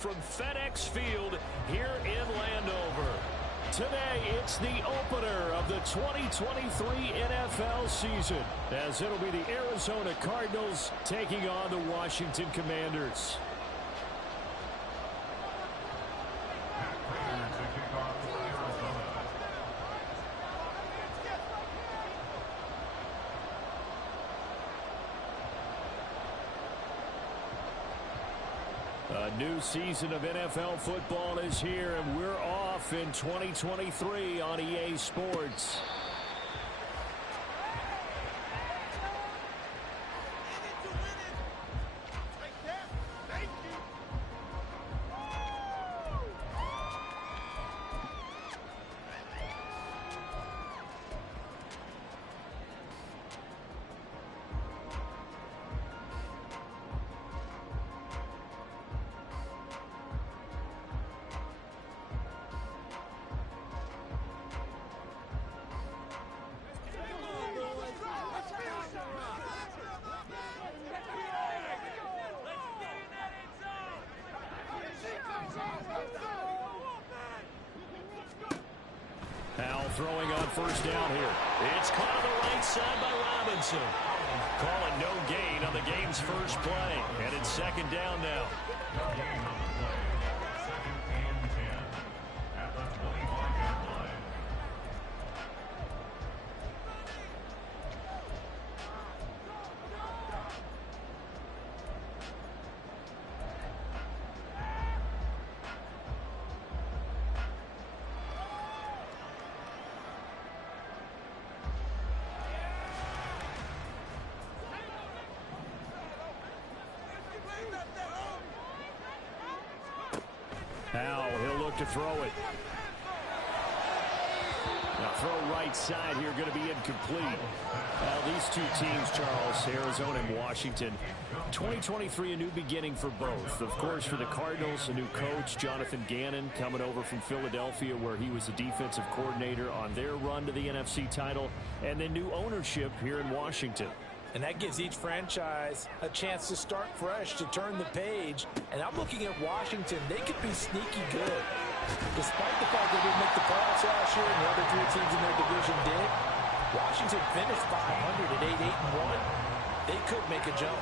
From FedEx Field here in Landover. Today, it's the opener of the 2023 NFL season, as it'll be the Arizona Cardinals taking on the Washington Commanders. A new season of NFL football is here, and we're off in 2023 on EA Sports. Howell throwing on first down here. It's caught on the right side by Robinson. Calling no gain on the game's first play. And it's second down now. Second and 10 at the 25-yard line. Howell, he'll look to throw it. Now throw right side here, going to be incomplete. These two teams, Charles, Arizona and Washington, 2023, a new beginning for both. Of course, for the Cardinals, a new coach, Jonathan Gannon, coming over from Philadelphia, where he was the defensive coordinator on their run to the NFC title, and then new ownership here in Washington. And that gives each franchise a chance to start fresh, to turn the page. And I'm looking at Washington. They could be sneaky good. Despite the fact they didn't make the playoffs last year and the other three teams in their division did, Washington finished 500 at 8-8-1. They could make a jump.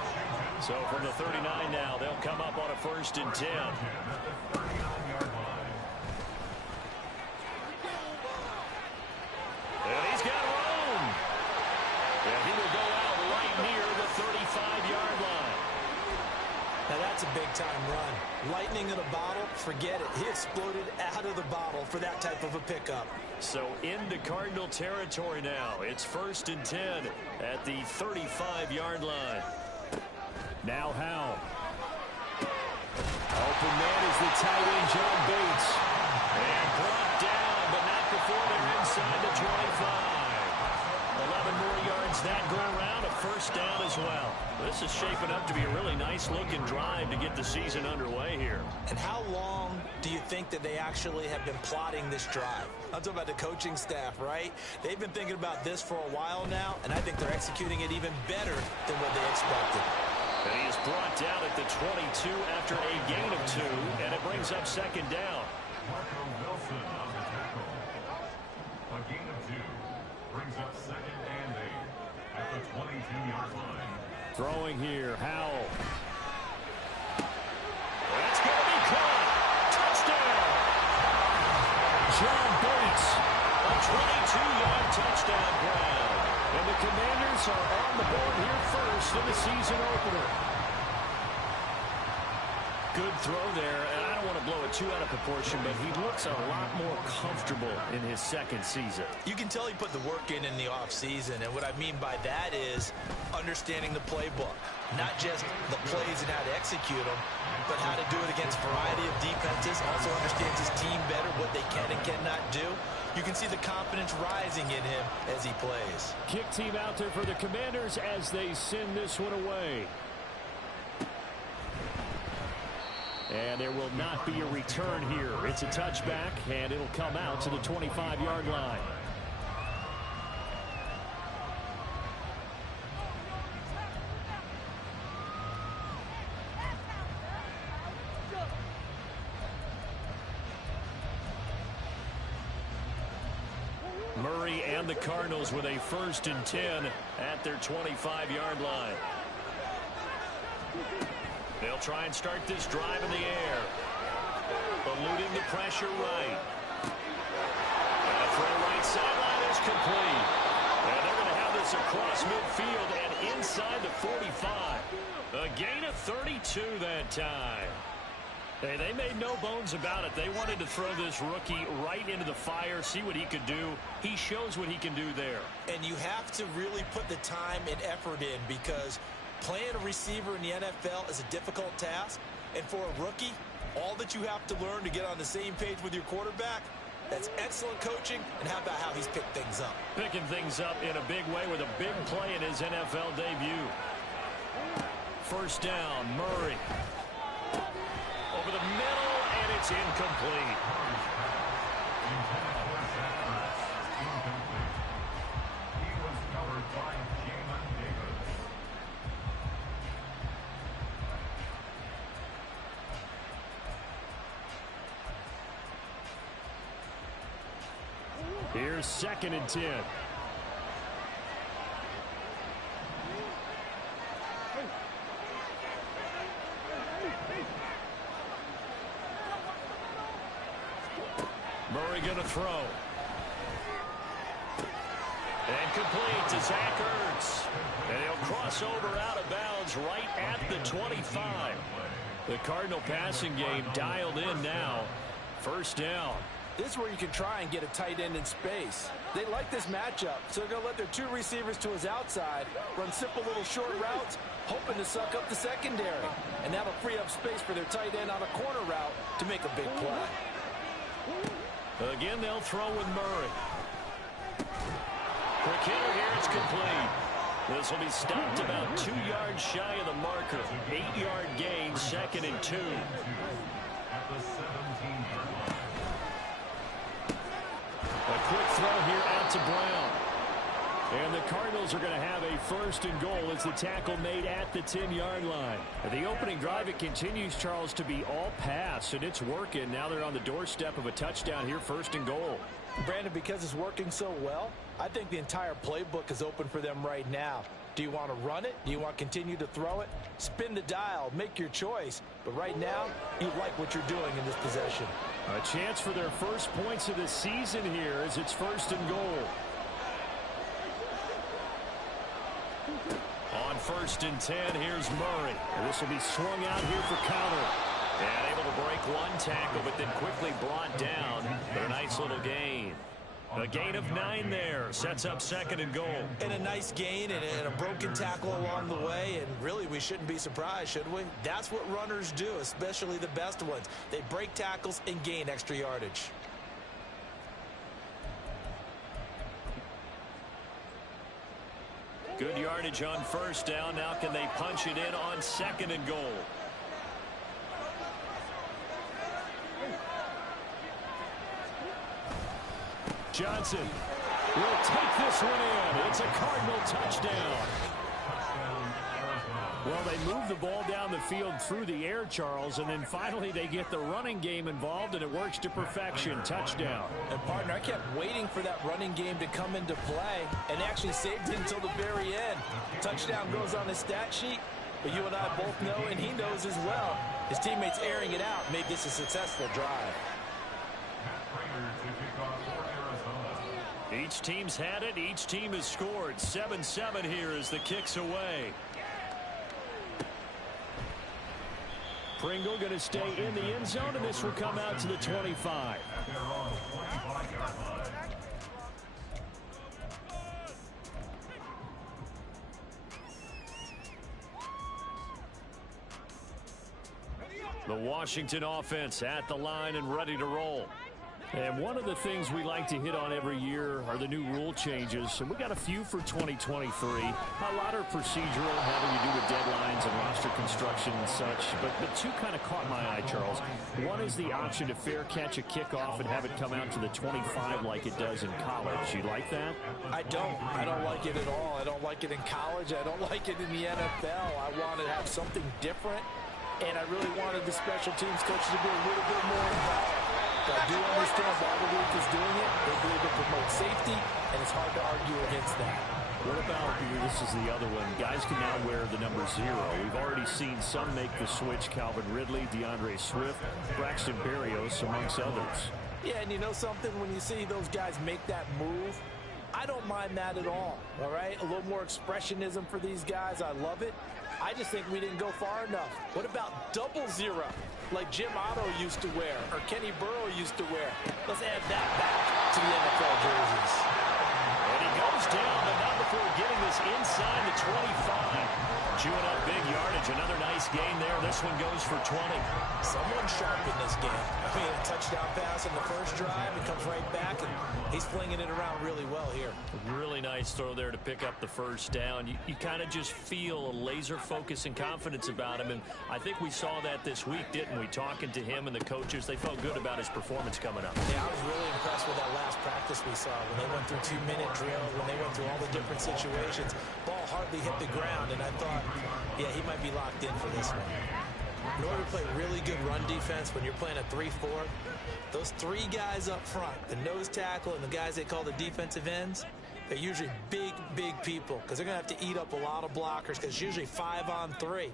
So from the 39 now, they'll come up on a first and 10. And he's got room. And he will go out right near the 35-yard line. Now that's a big-time run. Lightning in a bottle, forget it. He exploded out of the bottle for that type of a pickup. So into Cardinal territory now. It's first and 10 at the 35-yard line. Now Howell. Open man is the tight end, John Bates. And brought down, but not before they're inside the 25. 11 more yards that go around, a first down as well. This is shaping up to be a really nice-looking drive to get the season underway here. And how long do you think that they actually have been plotting this drive? I'm talking about the coaching staff, right? They've been thinking about this for a while now, and I think they're executing it even better than what they expected. And he is brought down at the 22 after a gain of 2, and it brings up second down. Marco Wilson on the tackle. A gain of 2 brings up second and 8 at the 22-yard line. Throwing here, Howell. That's going to be caught. Touchdown. John Bates, a 22-yard touchdown grab. And the Commanders are on the board here first in the season opener. Good throw there, and I don't want to blow it too out of proportion, but he looks a lot more comfortable in his second season. You can tell he put the work in the offseason, and what I mean by that is understanding the playbook. Not just the plays and how to execute them, but how to do it against a variety of defenses. Also understands his team better, what they can and cannot do. You can see the confidence rising in him as he plays. Kick team out there for the Commanders as they send this one away. And there will not be a return here. It's a touchback, and it'll come out to the 25-yard line. Murray and the Cardinals with a 1st and 10 at their 25-yard line. They'll try and start this drive in the air. Eluding the pressure right. And a throw right sideline is complete. And they're going to have this across midfield and inside the 45. A gain of 32 that time. Hey, they made no bones about it. They wanted to throw this rookie right into the fire, see what he could do. He shows what he can do there. And you have to really put the time and effort in, because playing a receiver in the NFL is a difficult task. And for a rookie, all that you have to learn to get on the same page with your quarterback, that's excellent coaching. And how about how he's picked things up? Picking things up in a big way with a big play in his NFL debut. 1st down, Murray. Over the middle, and it's incomplete. He was covered by Jamin Davis. Here's 2nd and 10. Murray going to throw. And complete to Zach Ertz. And he'll cross over out of bounds right at the 25. The Cardinal passing game dialed in now. 1st down. This is where you can try and get a tight end in space. They like this matchup, so they're going to let their 2 receivers to his outside, run simple little short routes, hoping to suck up the secondary. And that'll free up space for their tight end on a corner route to make a big play. Again, they'll throw with Murray. Quick hitter here, it's complete. This will be stopped about 2 yards shy of the marker. 8-yard gain, 2nd and 2. At the 17-yard line. A quick throw here out to Brown. And the Cardinals are going to have a 1st and goal as the tackle made at the 10-yard line. The opening drive, it continues, Charles, to be all pass, and it's working. Now they're on the doorstep of a touchdown here, 1st and goal. Brandon, because it's working so well, I think the entire playbook is open for them right now. Do you want to run it? Do you want to continue to throw it? Spin the dial, make your choice. But right now, you like what you're doing in this possession. A chance for their first points of the season here as it's 1st and goal. On 1st and 10, here's Murray. And this will be swung out here for counter. And able to break one tackle, but then quickly brought down. But a nice little gain. A gain of 9 there. Sets up 2nd and goal. And a nice gain and a broken tackle along the way. And really, we shouldn't be surprised, should we? That's what runners do, especially the best ones. They break tackles and gain extra yardage. Good yardage on 1st down. Now can they punch it in on 2nd and goal? Johnson will take this one in. It's a Cardinal touchdown. Well, they move the ball down the field through the air, Charles, and then finally they get the running game involved, and it works to perfection. Touchdown. And, partner, I kept waiting for that running game to come into play and actually saved it until the very end. Touchdown goes on the stat sheet, but you and I both know, and he knows as well, his teammates airing it out made this a successful drive. Each team's had it. Each team has scored. 7-7 here as the kick's away. Pringle going to stay in the end zone, and this will come out to the 25. The Washington offense at the line and ready to roll. And one of the things we like to hit on every year are the new rule changes. And we got a few for 2023. A lot are procedural, having to do with deadlines and roster construction and such. But two kind of caught my eye, Charles. One is the option to fair catch a kickoff and have it come out to the 25 like it does in college. You like that? I don't like it at all. I don't like it in college. I don't like it in the NFL. I want to have something different. And I really wanted the special teams coaches to be a little bit more involved. I do understand why the league is doing it. They believe it promotes safety, and it's hard to argue against that. What about, this is the other one, guys can now wear the number 0. We've already seen some make the switch, Calvin Ridley, DeAndre Swift, Braxton Berrios, amongst others. Yeah, and you know something? When you see those guys make that move, I don't mind that at all right? A little more expressionism for these guys. I love it. I just think we didn't go far enough. What about 00, like Jim Otto used to wear or Kenny Burrow used to wear? Let's add that back to the NFL jerseys. And he goes down, but not before getting this inside the 25. Chewing up big yardage. Another nice gain there. This one goes for 20. Someone sharp in this game. I mean, a touchdown pass in the first drive. He comes right back, and he's flinging it around really well here. Really nice throw there to pick up the first down. You kind of just feel a laser focus and confidence about him, and I think we saw that this week, didn't we? Talking to him and the coaches, they felt good about his performance coming up. Yeah, I was really impressed with that last practice we saw when they went through 2-minute drills, when they went through all the different situations. Ball hardly hit the ground, and I thought, yeah, he might be locked in for this one. In order to play really good run defense when you're playing a 3-4, those 3 guys up front, the nose tackle and the guys they call the defensive ends, they're usually big people because they're going to have to eat up a lot of blockers because it's usually 5-on-3.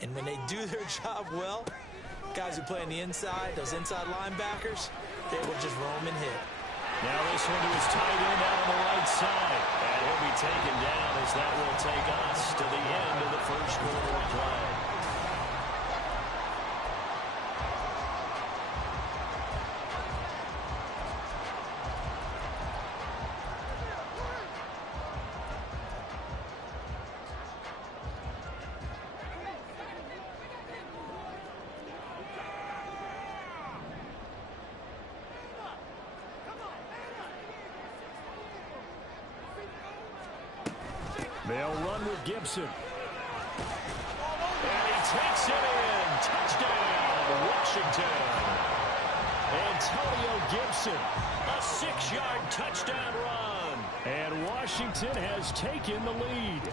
And when they do their job well, guys who play on the inside, those inside linebackers, they will just roam and hit. Now this one to his tight end out on the right side. And he'll be taken down as that will take us to the end of the first quarter of play. They'll run with Gibson. And he takes it in. Touchdown, Washington. Antonio Gibson, a 6-yard touchdown run. And Washington has taken the lead.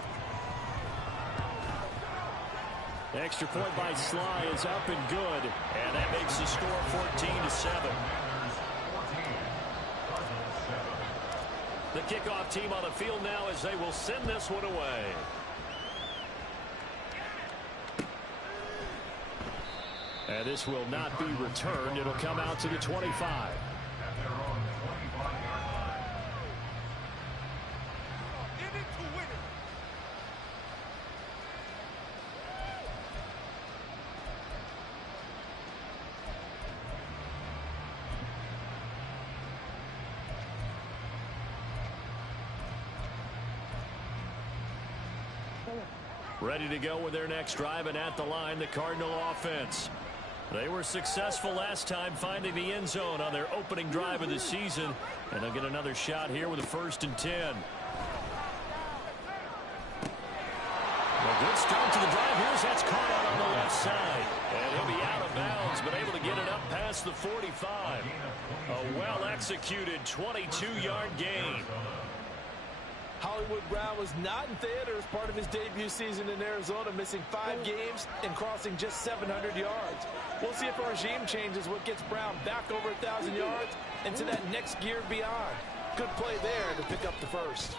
Extra point by Sly is up and good. And that makes the score 14-7. The kickoff team on the field now as they will send this one away. And this will not be returned. It'll come out to the 25. Ready to go with their next drive, and at the line, the Cardinal offense. They were successful last time finding the end zone on their opening drive of the season, and they'll get another shot here with a 1st and 10. A good start to the drive. Here's that's caught out on the left side, and he'll be out of bounds, but able to get it up past the 45. A well-executed 22-yard gain. Hollywood Brown was not in theater as part of his debut season in Arizona, missing 5 games and crossing just 700 yards. We'll see if a regime change is what gets Brown back over 1,000 yards and to that next gear beyond. Good play there to pick up the first.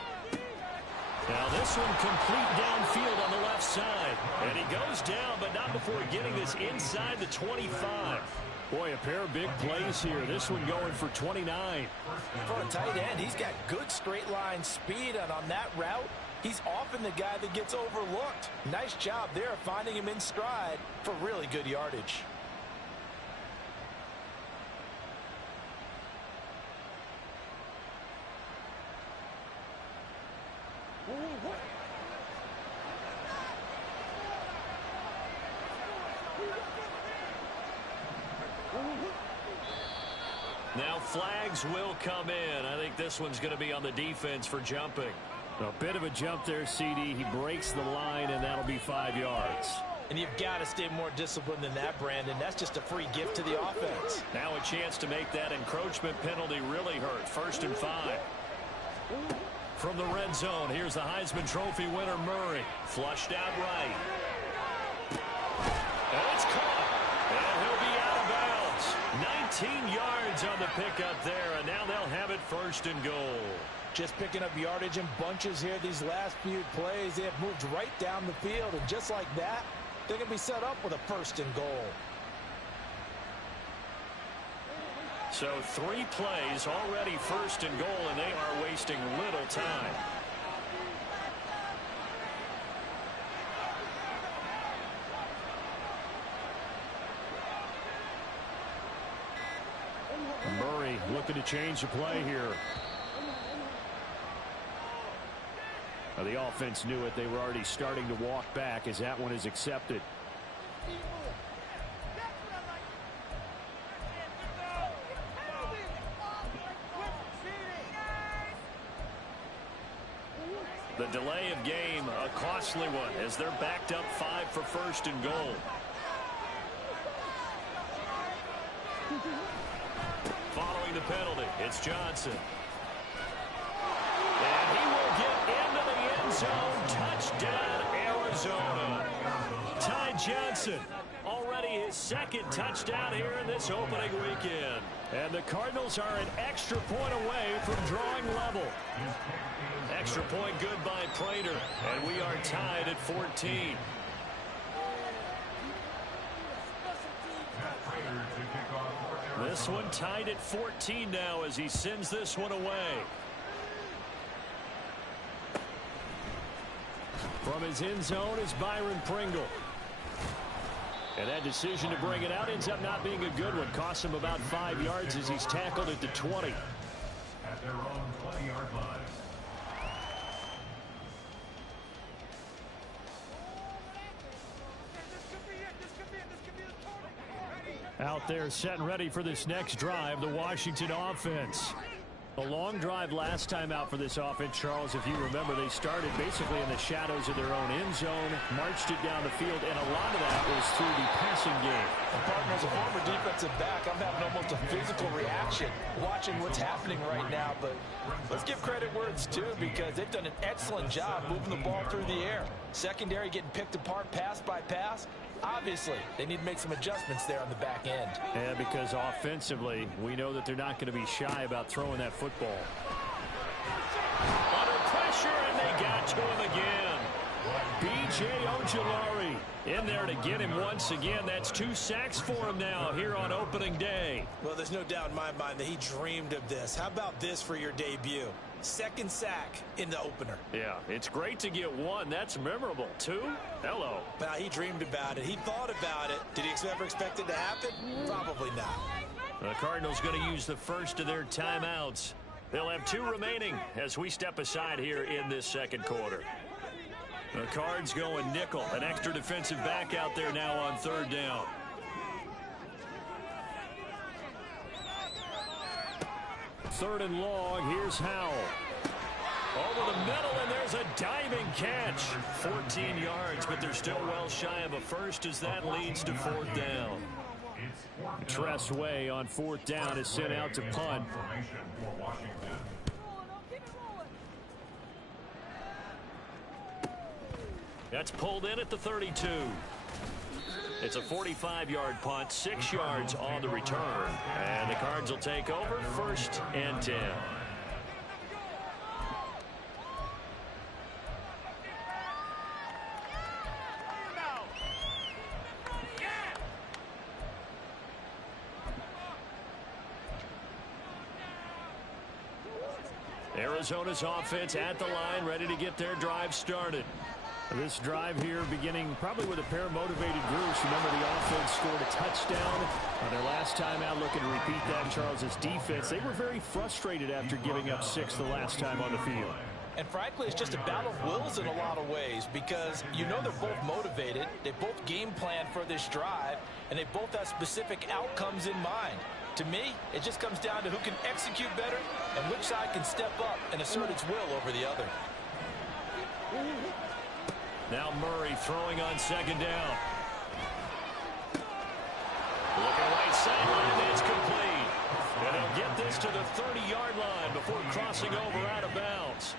Now this one complete downfield on the left side. And he goes down, but not before getting this inside the 25. Boy, a pair of big plays here. This one going for 29. For a tight end, he's got good straight line speed, and on that route, he's often the guy that gets overlooked. Nice job there finding him in stride for really good yardage. Now flags will come in. I think this one's going to be on the defense for jumping. A bit of a jump there, CD. He breaks the line, and that'll be 5 yards. And you've got to stay more disciplined than that, Brandon. That's just a free gift to the offense. Now a chance to make that encroachment penalty really hurt. 1st and 5. From the red zone, here's the Heisman Trophy winner, Murray. Flushed out right. And it's caught. And he'll be out of bounds. 19 yards on the pickup there, and now they'll have it first and goal. Just picking up yardage in bunches here these last few plays. They have moved right down the field, and just like that, they're going to be set up with a first and goal. So 3 plays already first and goal, and they are wasting little time. Murray looking to change the play here. Now, the offense knew it. They were already starting to walk back as that one is accepted. The delay of game, a costly one, as they're backed up 5 for first and goal. Following the penalty, it's Johnson. And he will get into the end zone. Touchdown, Arizona. Ty Johnson, already his 2nd touchdown here in this opening weekend. And the Cardinals are an extra point away from drawing level. Extra point good by Prater, and we are tied at 14. This one tied at 14 now as he sends this one away. From his end zone is Byron Pringle. And that decision to bring it out ends up not being a good one. Costs him about 5 yards as he's tackled at the 20. At their own 20-yard line. Out there set and ready for this next drive, the Washington offense. A long drive last time out for this offense, Charles. If you remember, they started basically in the shadows of their own end zone, marched it down the field, and a lot of that was through the passing game. And partner, as a former defensive back, I'm having almost a physical reaction watching what's happening right now. But let's give credit where it's due, because they've done an excellent job moving the ball through the air. Secondary getting picked apart pass by pass. Obviously, they need to make some adjustments there on the back end. Yeah, because offensively, we know that they're not going to be shy about throwing that football. Under pressure, and they got to him again. B.J. Ojulari in there to get him once again. That's 2 sacks for him now here on opening day. Well, there's no doubt in my mind that he dreamed of this. How about this for your debut? 2nd sack in the opener. Yeah, it's great to get 1. That's memorable. 2? Hello. Now, he dreamed about it. He thought about it. Did he ever expect it to happen? Probably not. The Cardinals going to use the first of their timeouts. They'll have 2 remaining as we step aside here in this second quarter. The Cards going nickel. An extra defensive back out there now on 3rd down. Third and long. Here's Howell. Over the middle, and there's a diving catch. 14 yards, but they're still well shy of a first as that leads to 4th down. Tress Way on 4th down is sent out to punt. That's pulled in at the 32. It's a 45-yard punt, 6 yards on the return. And the Cards will take over 1st and 10. Arizona's offense at the line, ready to get their drive started. This drive here beginning probably with a pair of motivated groups. Remember, the offense scored a touchdown on their last time out. Looking to repeat that. Charles's defense, they were very frustrated after giving up 6 the last time on the field. And frankly, it's just a battle of wills in a lot of ways, because you know they're both motivated. They both game plan for this drive, and they both have specific outcomes in mind. To me, it just comes down to who can execute better and which side can step up and assert its will over the other. Now Murray throwing on 2nd down. Looking right sideline, that's complete. And they'll get this to the 30-yard line before crossing over out of bounds.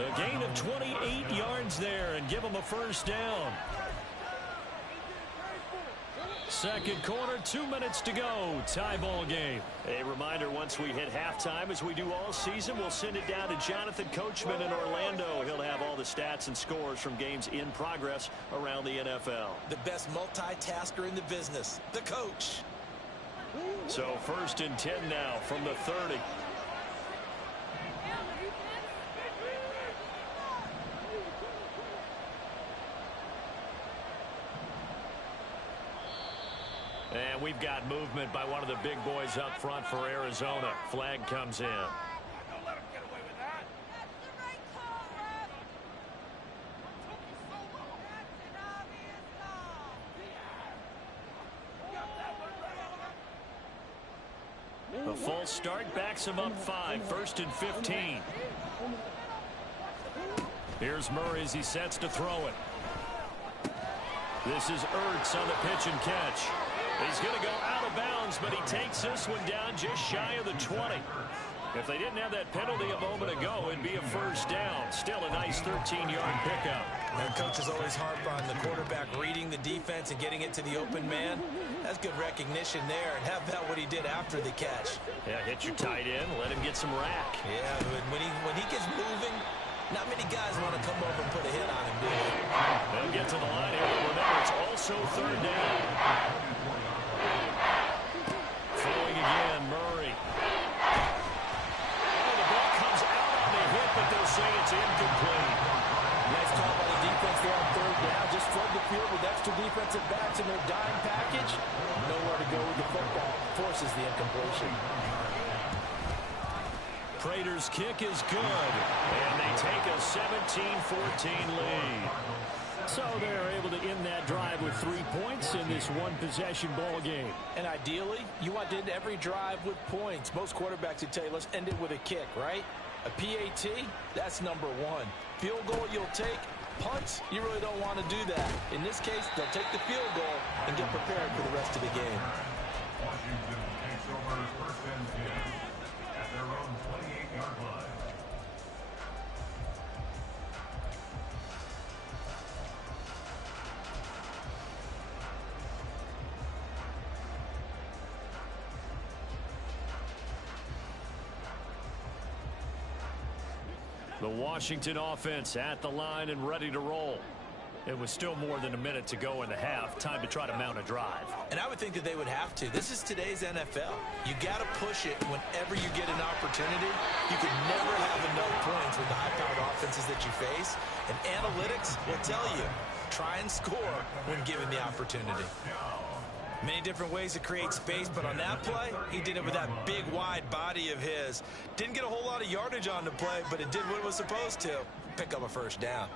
A gain of 28 yards there and give them a 1st down. second quarter, 2 minutes to go. Tie ball game. A reminder, once we hit halftime, as we do all season, we'll send it down to Jonathan Coachman in Orlando. He'll have all the stats and scores from games in progress around the NFL. The best multitasker in the business, the coach. So 1st and 10 now from the 30. And we've got movement by one of the big boys up front for Arizona. Flag comes in. Don't let him get away with that. A false start backs him up 5. 1st and 15. Here's Murray as he sets to throw it. This is Ertz on the pitch and catch. He's going to go out of bounds, but he takes this one down just shy of the 20. If they didn't have that penalty a moment ago, it'd be a first down. Still a nice 13-yard pickup. And coaches always harp on the quarterback reading the defense and getting it to the open man. That's good recognition there. And how about what he did after the catch? Yeah, hit your tight end, let him get some rack. Yeah, when he gets moving, not many guys want to come over and put a hit on him, do they? They'll get to the line here. Remember, it's also 3rd down. Throwing again, Murray. Oh, the ball comes out on the hit, but they'll say it's incomplete. Nice call by the defense there on 3rd down. Just flood the field with extra defensive backs in their dime package. Nowhere to go with the football. Forces the incompletion. Prater's kick is good, and they take a 17-14 lead. So they're able to end that drive with 3 points in this one-possession ball game. And ideally, you want to end every drive with points. Most quarterbacks would tell you, let's end it with a kick, right? A PAT, that's number 1. Field goal you'll take. Punts, you really don't want to do that. In this case, they'll take the field goal and get prepared for the rest of the game. Washington takes over 1st and 10 at their own 28-yard line. The Washington offense at the line and ready to roll. It was still more than a minute to go in the half. Time to try to mount a drive. And I would think that they would have to. This is today's NFL. You got to push it whenever you get an opportunity. You can never have enough points with the high-powered offenses that you face. And analytics will tell you, try and score when given the opportunity. Many different ways to create space, but on that play, he did it with that big, wide body of his. Didn't get a whole lot of yardage on the play, but it did what it was supposed to. Pick up a first down.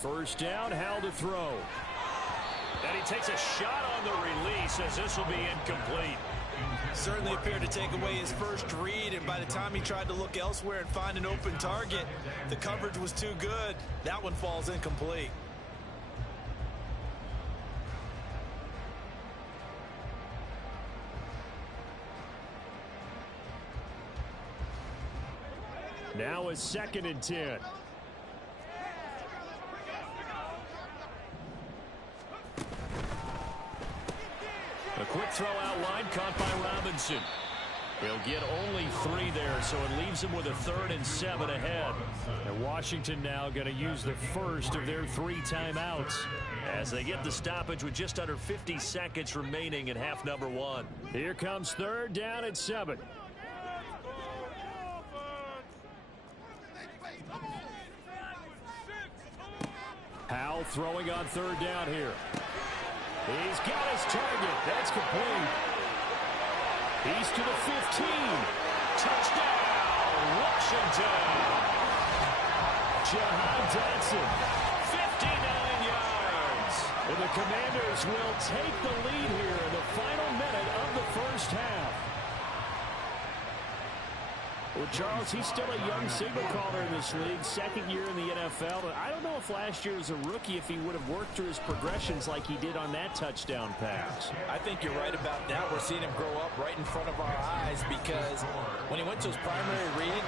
First down, Hal to throw. And he takes a shot on the release as this will be incomplete. Certainly appeared to take away his first read, and by the time he tried to look elsewhere and find an open target, the coverage was too good. That one falls incomplete. Now is 2nd and 10. A quick throw out line caught by Robinson. He'll get only 3 there, so it leaves him with a 3rd and 7 ahead. And Washington now going to use the first of their 3 timeouts as they get the stoppage with just under 50 seconds remaining in half number 1. Here comes 3rd down at 7. Howell throwing on 3rd down here. He's got his target. That's complete. He's to the 15. Touchdown, Washington. Jahan Dotson, 59 yards. And the Commanders will take the lead here in the final minute of the first half. Well, Charles, he's still a young signal caller in this league, second year in the NFL. But I don't know if last year as a rookie, if he would have worked through his progressions like he did on that touchdown pass. I think you're right about that. We're seeing him grow up right in front of our eyes because when he went to his primary read,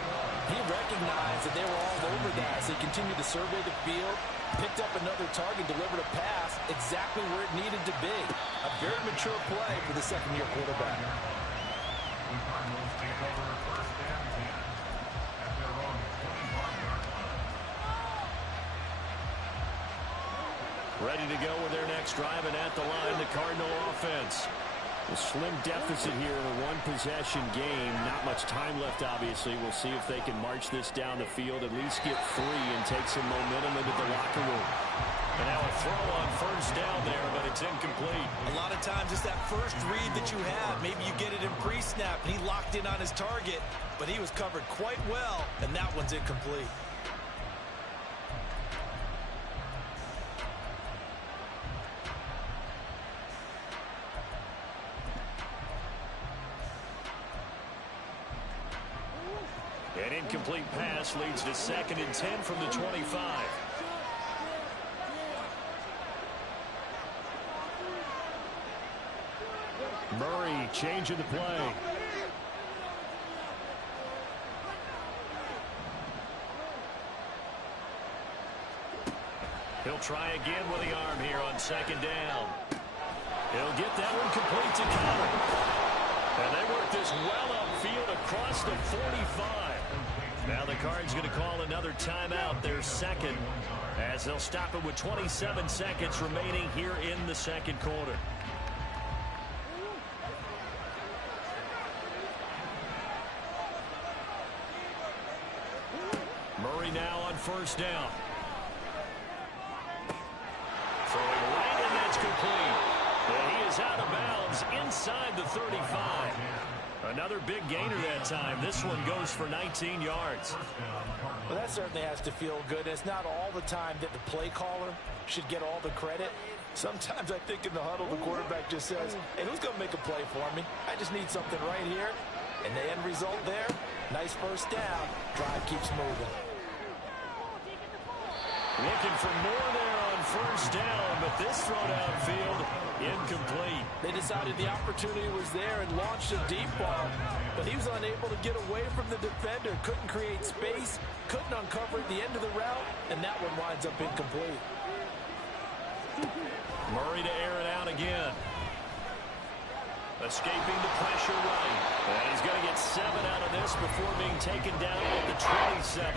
he recognized that they were all over that. So he continued to survey the field, picked up another target, delivered a pass exactly where it needed to be. A very mature play for the second-year quarterback. The Cardinals take over first and 10 at their own 25-yard line. Ready to go with their next drive, and at the line, the Cardinal offense. A slim deficit here in a one-possession game. Not much time left, obviously. We'll see if they can march this down the field, at least get free, and take some momentum into the locker room. And now a throw on first down there, but it's incomplete. A lot of times it's that first read that you have. Maybe you get it in pre-snap, and he locked in on his target, but he was covered quite well, and that one's incomplete. An incomplete pass leads to 2nd and 10 from the 25. Murray changing the play. He'll try again with the arm here on 2nd down. He'll get that one complete to Connor. And they work this well upfield across the 45. Now the Cards going to call another timeout, their second, as they'll stop it with 27 seconds remaining here in the second quarter. Murray now on first down. Throwing right, and that's complete. And he is out of bounds inside the 35. Another big gainer that time. This one goes for 19 yards. Well, that certainly has to feel good. It's not all the time that the play caller should get all the credit. Sometimes I think in the huddle, the quarterback just says, hey, who's going to make a play for me? I just need something right here. And the end result there, nice first down. Drive keeps moving. Looking for more there on first down, but this throw downfield, incomplete. They decided the opportunity was there and launched a deep ball, but he was unable to get away from the defender, couldn't create space, couldn't uncover at the end of the route, and that one winds up incomplete. Murray to air it out again. Escaping the pressure right. And he's going to get 7 out of this before being taken down at the 27.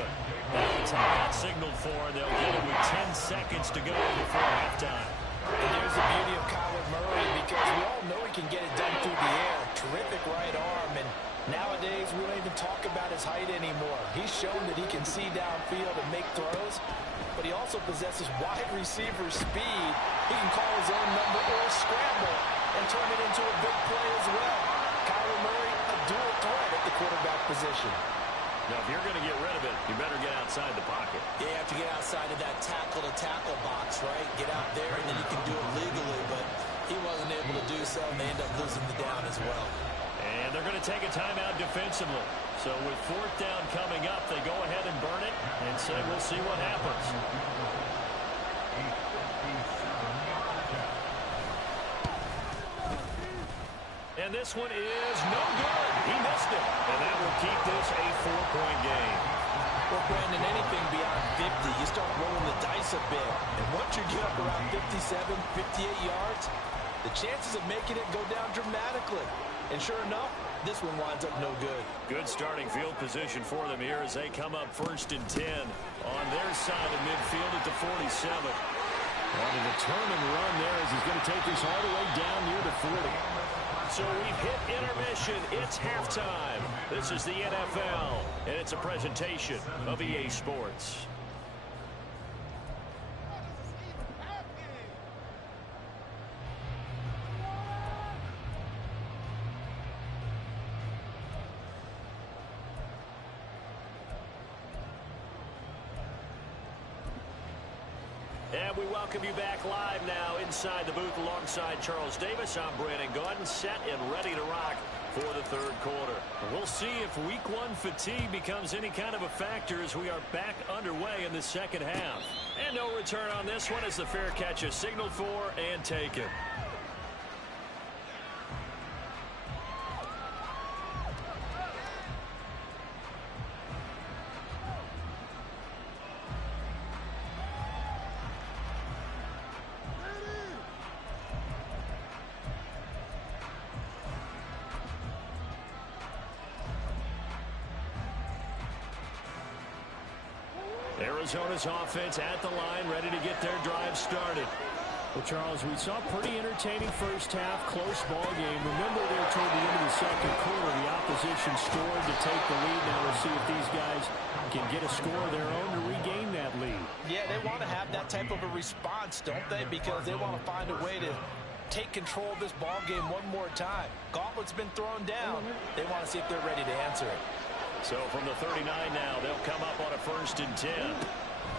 Now the timeout signaled for, and they'll get it with 10 seconds to go before halftime. And there's the beauty of Kyler Murray, because we all know he can get it done through the air. Terrific right arm, and nowadays we don't even talk about his height anymore. He's shown that he can see downfield and make throws, but he also possesses wide receiver speed. He can call his own number or scramble and turn it into a big play as well. Kyler Murray, a dual threat at the quarterback position. Now, if you're going to get rid of it, you better get outside the pocket. You have to get outside of that tackle-to-tackle box, right? Get out there, and then you can do it legally, but he wasn't able to do so, and they end up losing the down as well. And they're going to take a timeout defensively. So with 4th down coming up, they go ahead and burn it and say, we'll see what happens. And this one is no good. He missed it. And that will keep this a 4-point game. Well, Brandon, anything beyond 50, you start rolling the dice a bit. And once you get up around 57, 58 yards, the chances of making it go down dramatically. And sure enough, this one winds up no good. Good starting field position for them here as they come up 1st and 10 on their side of midfield at the 47. On a determined run there as he's going to take this all the way down near the 40. So we've hit intermission. It's halftime. This is the NFL, and it's a presentation of EA Sports. And we welcome you back live now inside the booth alongside Charles Davis. I'm Brandon Gaudin, set and ready to rock for the third quarter. We'll see if week one fatigue becomes any kind of a factor as we are back underway in the second half. And no return on this one as the fair catch is signaled for and taken. Arizona's offense at the line, ready to get their drive started. Well, Charles, we saw a pretty entertaining first half, close ball game. Remember there toward the end of the second quarter, the opposition scored to take the lead. Now we'll see if these guys can get a score of their own to regain that lead. Yeah, they want to have that type of a response, don't they? Because they want to find a way to take control of this ball game one more time. Gauntlet's been thrown down. They want to see if they're ready to answer it. So from the 39 now, they'll come up on a 1st and 10.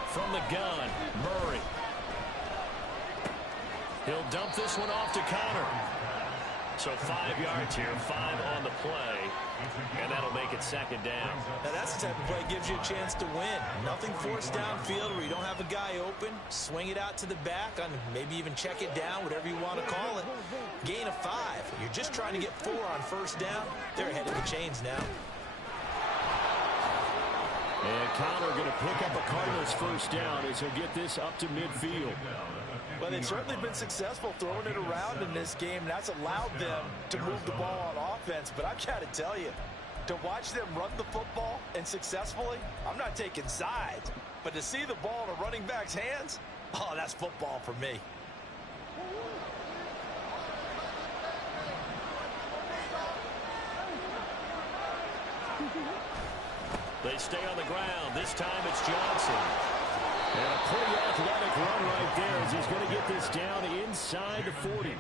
From the gun, Murray. He'll dump this one off to Connor. So 5 yards here, 5 on the play, and that'll make it second down. Now that's the type of play that gives you a chance to win. Nothing forced downfield where you don't have a guy open. Swing it out to the back, and maybe even check it down, whatever you want to call it. Gain of 5. You're just trying to get 4 on 1st down. They're ahead of the chains now. And Connor going to pick up a Cardinals 1st down as he'll get this up to midfield. Well, they've certainly been successful throwing it around in this game, and that's allowed them to move the ball on offense. But I've got to tell you, to watch them run the football and successfully, I'm not taking sides. But to see the ball in a running back's hands, oh, that's football for me. They stay on the ground. This time it's Johnson. And a pretty athletic run right there as he's going to get this down inside the 40.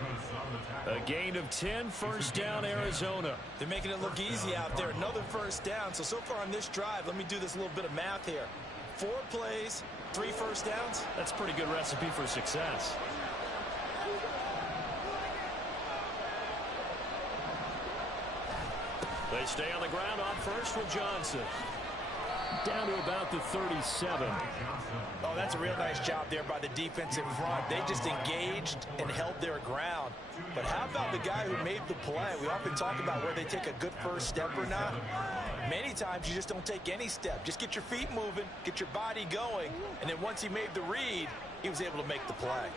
A gain of 10, 1st down, Arizona. They're making it look easy out there. Another 1st down. So far on this drive, let me do this little bit of math here. 4 plays, 3 1st downs. That's a pretty good recipe for success. They stay on the ground on 1st with Johnson. Down to about the 37. Oh, that's a real nice job there by the defense in front. They just engaged and held their ground. But how about the guy who made the play? We often talk about where they take a good 1st step or not. Many times you just don't take any step. Just get your feet moving, get your body going, and then once he made the read, he was able to make the play.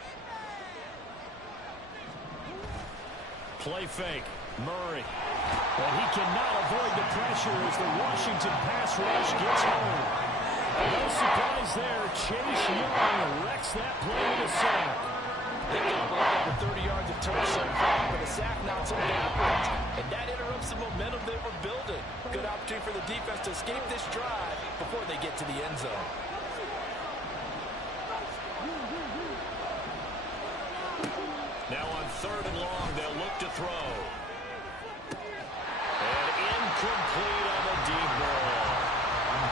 Play fake. Murray. But he cannot avoid the pressure as the Washington pass rush gets home. No surprise there. Chase Young wrecks that play with a sack. They've got over 30 yards of turf so far, but a sack knocks them backwards. And that interrupts the momentum they were building. Good opportunity for the defense to escape this drive before they get to the end zone. Now on 3rd and long, they'll look to throw. And incomplete on the deep ball.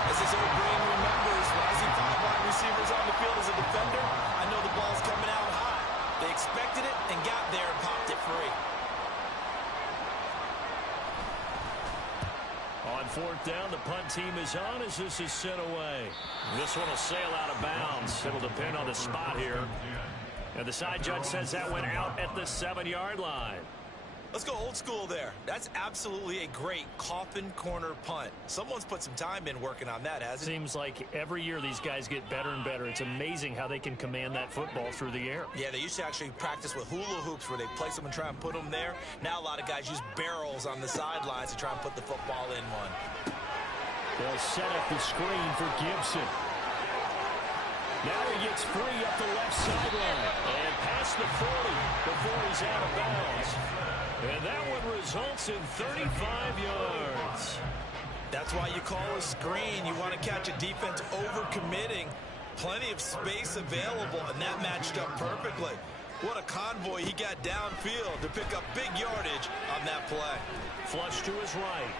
As this old brain remembers, when I see 5 wide receivers on the field as a defender, I know the ball's coming out high. They expected it and got there and popped it free. On 4th down, the punt team is on as this is sent away. This one will sail out of bounds. It'll depend on the spot here. And the side judge says that went out at the 7-yard line. Let's go old school there. That's absolutely a great coffin corner punt. Someone's put some time in working on that, hasn't it? Seems like every year these guys get better and better. It's amazing how they can command that football through the air. Yeah, they used to actually practice with hula hoops where they place them and try and put them there. Now a lot of guys use barrels on the sidelines to try and put the football in one. They'll set up the screen for Gibson. Now he gets free up the left sideline and past the 40 before he's out of bounds. And that one results in 35 yards. That's why you call a screen. You want to catch a defense over-committing. Plenty of space available, and that matched up perfectly. What a convoy he got downfield to pick up big yardage on that play. Flush to his right.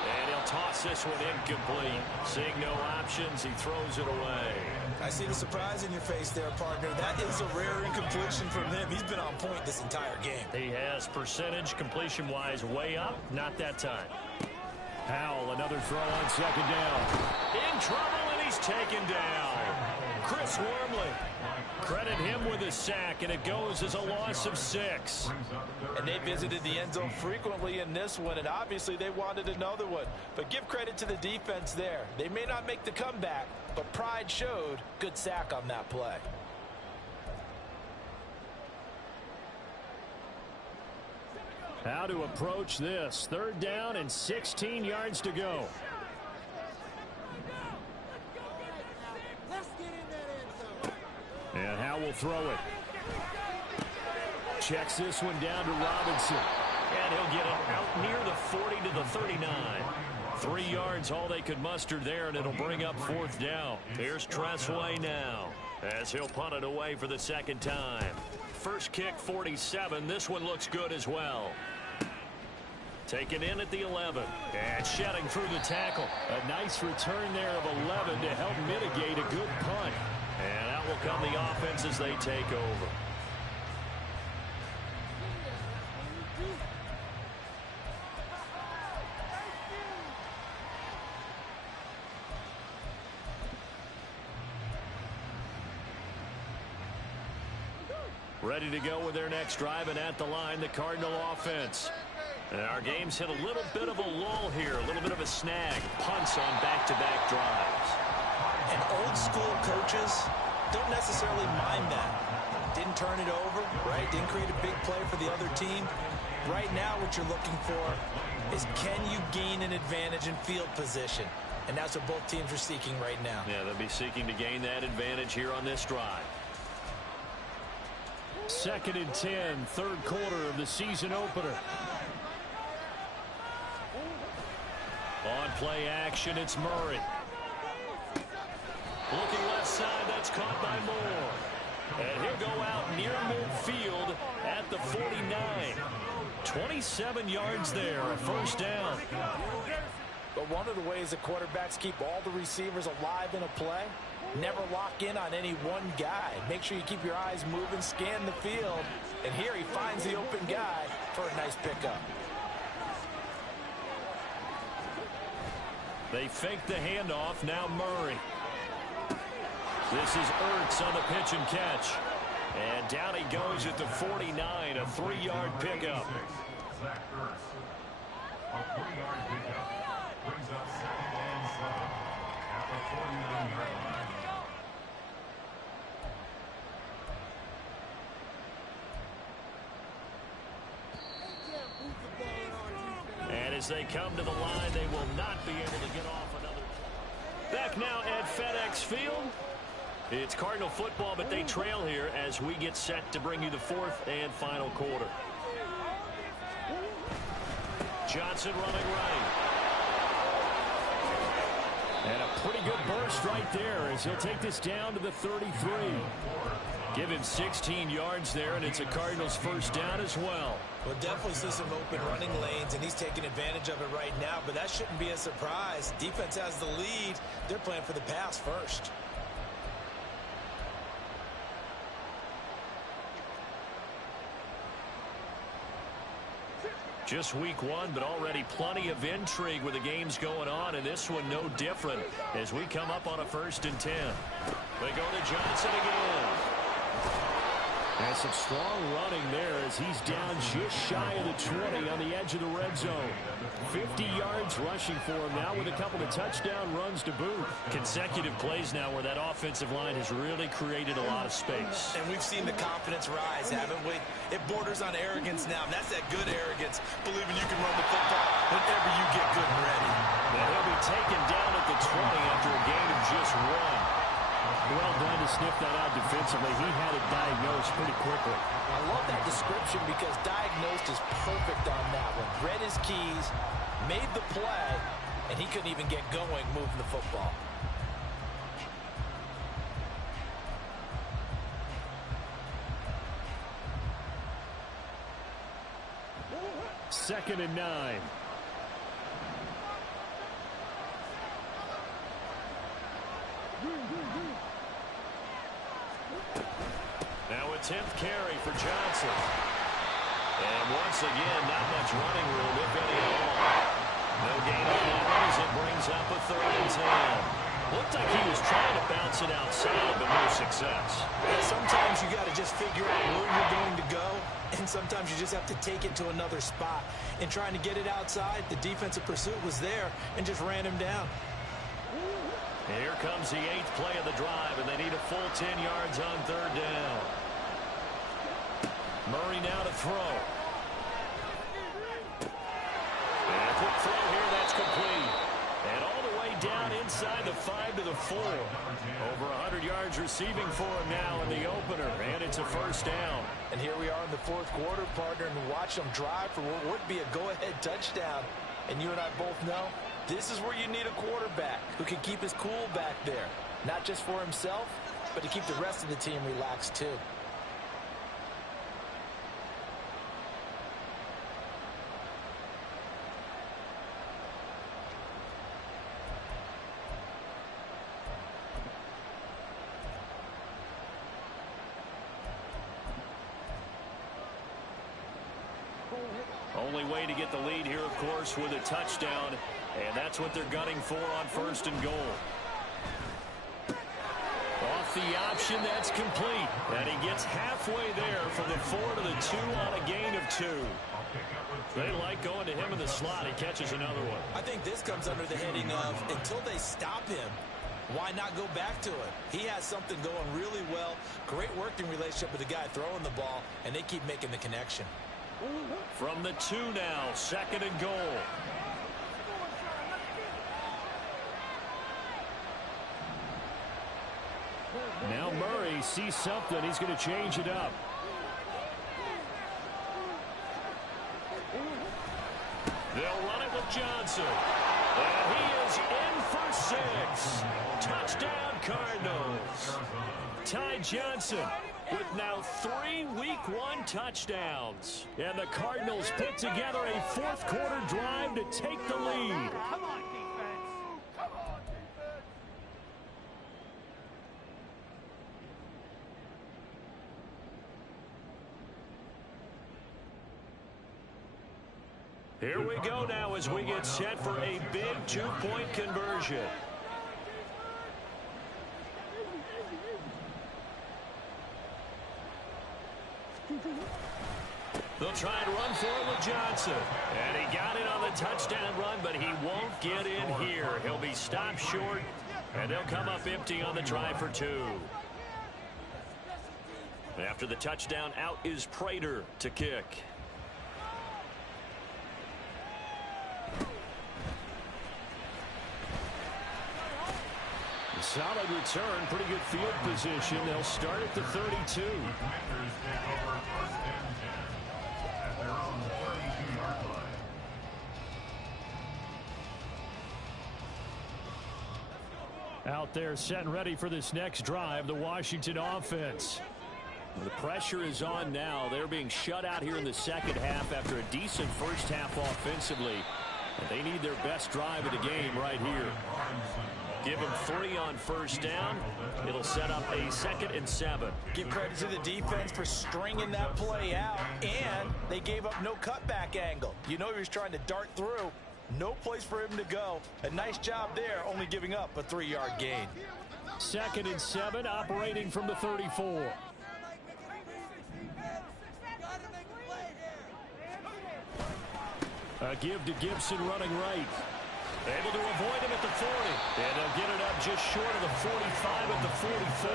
And he'll toss this one incomplete. Seeing no options, he throws it away. I see the surprise in your face there, partner. That is a rare incompletion from him. He's been on point this entire game. He has percentage completion-wise way up. Not that time. Howell, another throw on second down. In trouble, and he's taken down. Chris Wormley. Credit him with a sack, and it goes as a loss of 6. And they visited the end zone frequently in this one, and obviously they wanted another one. But give credit to the defense there. They may not make the comeback, but pride showed. Good sack on that play. How to approach this. 3rd down and 16 yards to go. And Howell will throw it. Checks this one down to Robinson. And he'll get it out near the 40 to the 39. 3 yards all they could muster there, and it'll bring up 4th down. Here's Tressway now as he'll punt it away for the 2nd time. First kick 47. This one looks good as well. Taken in at the 11. And shedding through the tackle. A nice return there of 11 to help mitigate a good punt. And out will come the offense as they take over. Ready to go with their next drive, and at the line, the Cardinal offense. And our game's hit a little bit of a lull here, a little bit of a snag. Punts on back-to-back drives. And old school coaches don't necessarily mind that. Didn't turn it over, right? Didn't create a big play for the other team. Right now what you're looking for is, can you gain an advantage in field position? And that's what both teams are seeking right now. Yeah, they'll be seeking to gain that advantage here on this drive. 2nd and 10, 3rd quarter of the season opener. On play action, it's Murray. Looking left side, that's caught by Moore. And he'll go out near midfield at the 49. 27 yards there, a 1st down. But one of the ways that quarterbacks keep all the receivers alive in a play, never lock in on any one guy. Make sure you keep your eyes moving, scan the field. And here he finds the open guy for a nice pickup. They fake the handoff, now Murray. This is Ertz on the pitch and catch. And down he goes at the 49, a 3-yard pickup. Zach Ertz. A 3-yard pickup brings up 2nd and 7 at the 49-yard line. And as they come to the line, they will not be able to get off another. Back now at FedEx Field. It's Cardinal football, but they trail here as we get set to bring you the 4th and final quarter. Johnson running right. And a pretty good burst right there as he'll take this down to the 33. Give him 16 yards there, and it's a Cardinals 1st down as well. We'll definitely see some open running lanes, and he's taking advantage of it right now, but that shouldn't be a surprise. Defense has the lead. They're playing for the pass first. Just week 1, but already plenty of intrigue with the games going on, and this one no different as we come up on a 1st and 10. They go to Johnson again. And some strong running there as he's down just shy of the 20 on the edge of the red zone. 50 yards rushing for him now with a couple of touchdown runs to boot. Consecutive plays now where that offensive line has really created a lot of space. And we've seen the confidence rise, haven't we? It borders on arrogance now, and that's that good arrogance, believing you can run the football whenever you get good and ready. And he'll be taken down at the 20 after a gain of just 1. Well done to sniff that out defensively. He had it diagnosed pretty quickly. I love that description because diagnosed is perfect on that one. Read his keys, made the play, and he couldn't even get going moving the football. Second and 9. 10th carry for Johnson. And once again, not much running room, if any at all. No gain on that one as it brings up a 3rd and 10. Looked like he was trying to bounce it outside, but no success. Yeah, sometimes you got to just figure out where you're going to go, and sometimes you just have to take it to another spot. And trying to get it outside, the defensive pursuit was there and just ran him down. Here comes the 8th play of the drive, and they need a full 10 yards on 3rd down. Murray now to throw. And a quick throw here, that's complete. And all the way down inside the 5 to the 4. Over 100 yards receiving for him now in the opener, and it's a 1st down. And here we are in the 4th quarter, partner, and watch them drive for what would be a go-ahead touchdown. And you and I both know this is where you need a quarterback who can keep his cool back there. Not just for himself, but to keep the rest of the team relaxed too. Only way to get the lead here, of course, with a touchdown, and that's what they're gunning for on 1st and goal. Off the option, that's complete. And he gets halfway there from the 4 to the 2 on a gain of 2. They like going to him in the slot. He catches another one. I think this comes under the heading of until they stop him, why not go back to it? He has something going really well. Great working relationship with the guy throwing the ball, and they keep making the connection. From the 2 now, 2nd and goal. Now Murray sees something. He's going to change it up. They'll run it with Johnson. And he is in for 6. Touchdown, Cardinals. Ty Johnson with now 3 Week 1 touchdowns. And the Cardinals put together a 4th quarter drive to take the lead. Come on, defense. Come on, defense. Here we go now as we get set for a big 2-point conversion. They'll try and run for it with Johnson. And he got it on the touchdown run, but he won't get in here. He'll be stopped short, and they'll come up empty on the try for 2. After the touchdown, out is Prater to kick. Solid return, pretty good field position. They'll start at the 32. Out there set and ready for this next drive, the Washington offense. The pressure is on now. They're being shut out here in the second half after a decent first half offensively. And they need their best drive of the game right here. Give them 3 on first down. It'll set up a 2nd and 7. Give credit to the defense for stringing that play out, and they gave up no cutback angle. You know he was trying to dart through. No place for him to go. A nice job there, only giving up a 3-yard gain. 2nd and 7, operating from the 34. A give to Gibson running right. Able to avoid him at the 40. And they'll get it up just short of the 45 at the 44.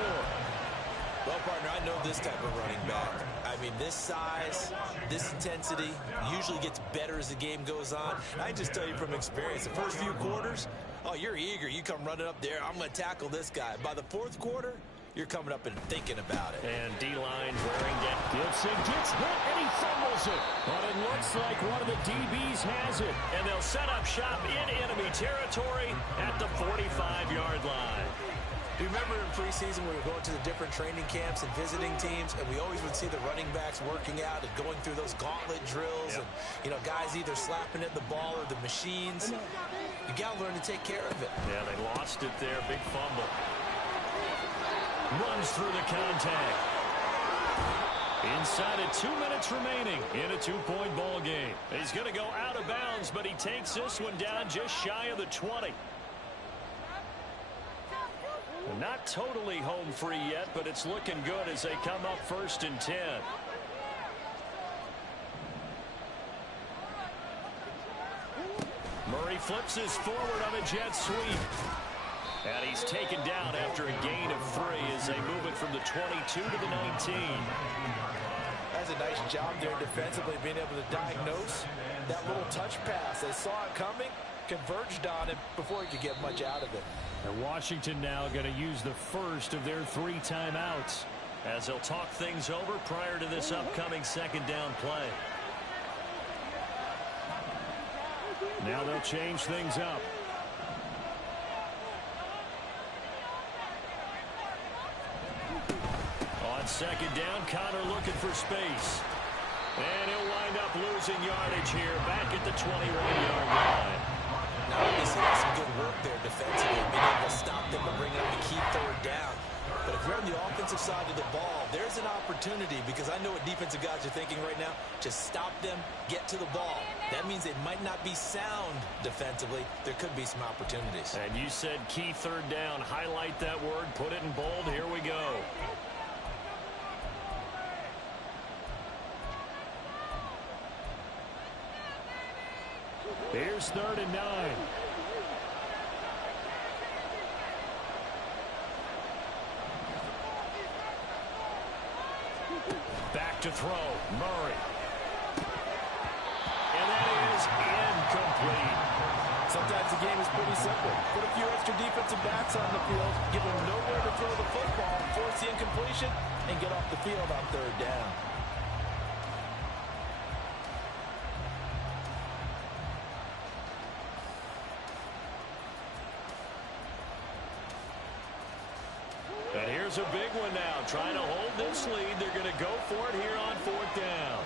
Well, partner, I know this type of running back. I mean, this size, this intensity usually gets better as the game goes on. I just tell you from experience, the first few quarters, oh, you're eager. You come running up there. I'm going to tackle this guy. By the 4th quarter, you're coming up and thinking about it. And D-line wearing down. Gibson gets hit and he fumbles it. But it looks like one of the DBs has it. And they'll set up shop in enemy territory at the 45-yard line. Do you remember in preseason when we were going to the different training camps and visiting teams, and we always would see the running backs working out and going through those gauntlet drills, and, you know, guys either slapping at the ball or the machines. You got to learn to take care of it. Yeah, they lost it there. Big fumble. Runs through the contact. Inside of 2 minutes remaining in a 2-point ball game. He's going to go out of bounds, but he takes this one down just shy of the 20. Not totally home free yet, but it's looking good as they come up 1st and 10. Murray flips this forward on a jet sweep. And he's taken down after a gain of 3 as they move it from the 22 to the 19. That's a nice job there defensively, being able to diagnose that little touch pass. They saw it coming, converged on it before he could get much out of it. And Washington now going to use the first of their 3 timeouts as they'll talk things over prior to this upcoming 2nd down play. Now they'll change things up. On 2nd down, Connor looking for space. And he'll wind up losing yardage here back at the 21-yard line. Now, obviously, that's some good work there defensively, being able to stop them and bring up the key 3rd down. But if you're on the offensive side of the ball, there's an opportunity, because I know what defensive guys are thinking right now. Just stop them, get to the ball. That means it might not be sound defensively. There could be some opportunities. And you said key 3rd down. Highlight that word. Put it in bold. Here we go. Here's 3rd and 9. Back to throw. Murray. And that is incomplete. Sometimes the game is pretty simple. Put a few extra defensive backs on the field, give them nowhere to throw the football, force the incompletion, and get off the field on 3rd down. And here's a big one now. Trying to hold this lead. They're going to go for it here on 4th down.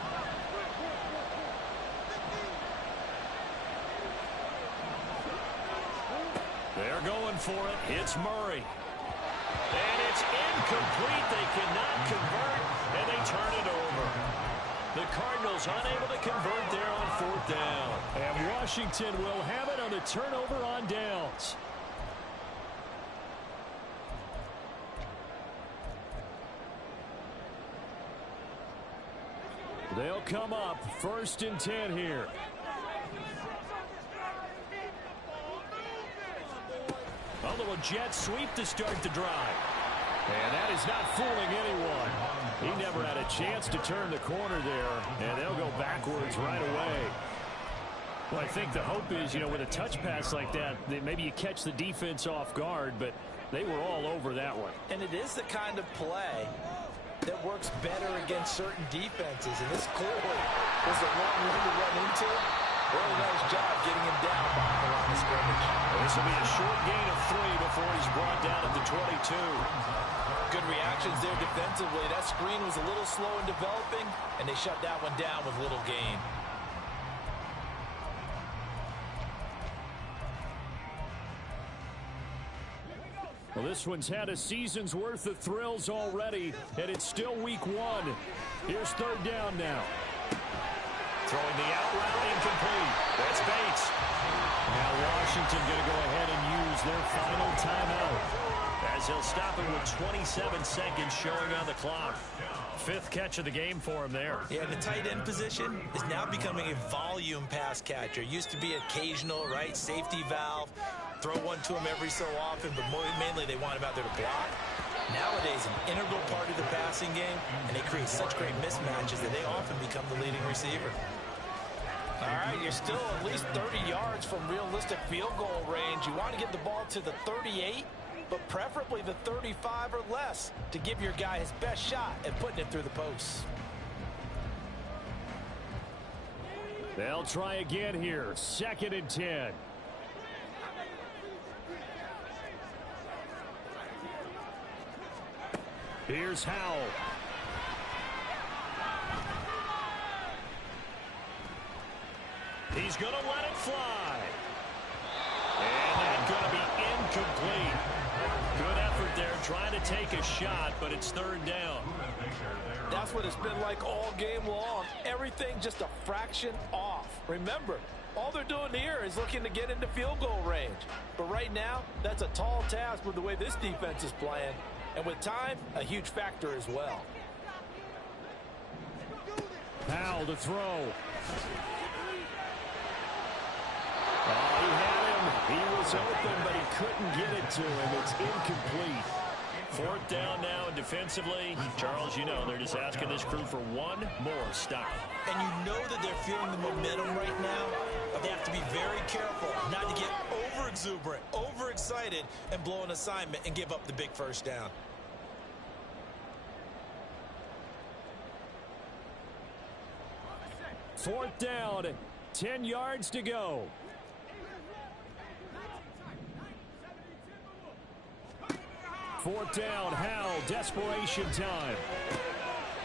They're going for it. It's Murray. And it's incomplete. They cannot convert, and they turn it over. The Cardinals unable to convert there on 4th down. And Washington will have it on the turnover on downs. They'll come up 1st and 10 here. A little jet sweep to start the drive. And that is not fooling anyone. He never had a chance to turn the corner there, and they'll go backwards right away. Well, I think the hope is, with a touch pass like that, maybe you catch the defense off guard, but they were all over that one. And it is the kind of play that works better against certain defenses, and this clearly was the wrong one to run into. Really nice job getting him down behind the line of scrimmage. This will be a short gain of 3 before he's brought down at the 22. Good reactions there defensively. That screen was a little slow in developing, and they shut that one down with little gain. Well, this one's had a season's worth of thrills already, and it's still week 1. Here's 3rd down now. Throwing the out route incomplete. That's Bates. Now Washington going to go ahead and use their final timeout as they'll stop it with 27 seconds showing on the clock. 5th catch of the game for him there. Yeah, the tight end position is now becoming a volume pass catcher. Used to be occasional, right? Safety valve. Throw one to him every so often, but mainly they want him out there to block. Nowadays, an integral part of the passing game, and they create such great mismatches that they often become the leading receiver. All right, you're still at least 30 yards from realistic field goal range. You want to get the ball to the 38, but preferably the 35 or less to give your guy his best shot at putting it through the posts. They'll try again here. 2nd and 10. Here's Howell. He's going to let it fly. And that's going to be incomplete. Good effort there, trying to take a shot, but it's third down. That's what it's been like all game long. Everything just a fraction off. Remember, all they're doing here is looking to get into field goal range. But right now, that's a tall task with the way this defense is playing. And with time, a huge factor as well. Powell to throw. Oh, he had him. He was open, but he couldn't get it to him. It's incomplete. Fourth down now, and defensively, Charles, you know, they're just asking this crew for one more stop. And you know that they're feeling the momentum right now, but they have to be very careful not to get over-exuberant, overexcited, and blow an assignment and give up the big first down. Fourth down, 10 yards to go. Fourth down, Howell, desperation time.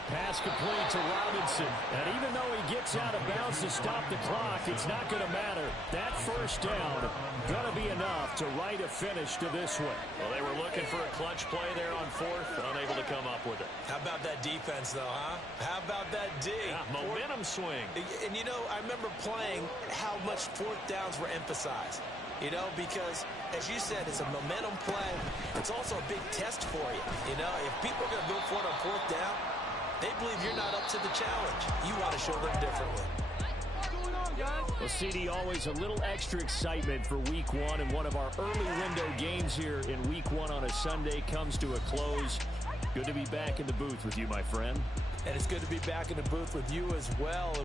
Pass complete to Robinson. And even though he gets out of bounds to stop the clock, it's not going to matter. That first down going to be enough to write a finish to this one. Well, they were looking for a clutch play there on fourth, unable to come up with it. How about that defense, though, huh? How about that D? Yeah, momentum swing. And, you know, I remember playing how much fourth downs were emphasized. You know, because, as you said, it's a momentum play. It's also a big test for you. You know, if people are going to go for it on fourth down, they believe you're not up to the challenge. You want to show them differently. Well, CD, always a little extra excitement for week one, and one of our early window games here in week one on a Sunday comes to a close. Good to be back in the booth with you, my friend. And it's good to be back in the booth with you as well.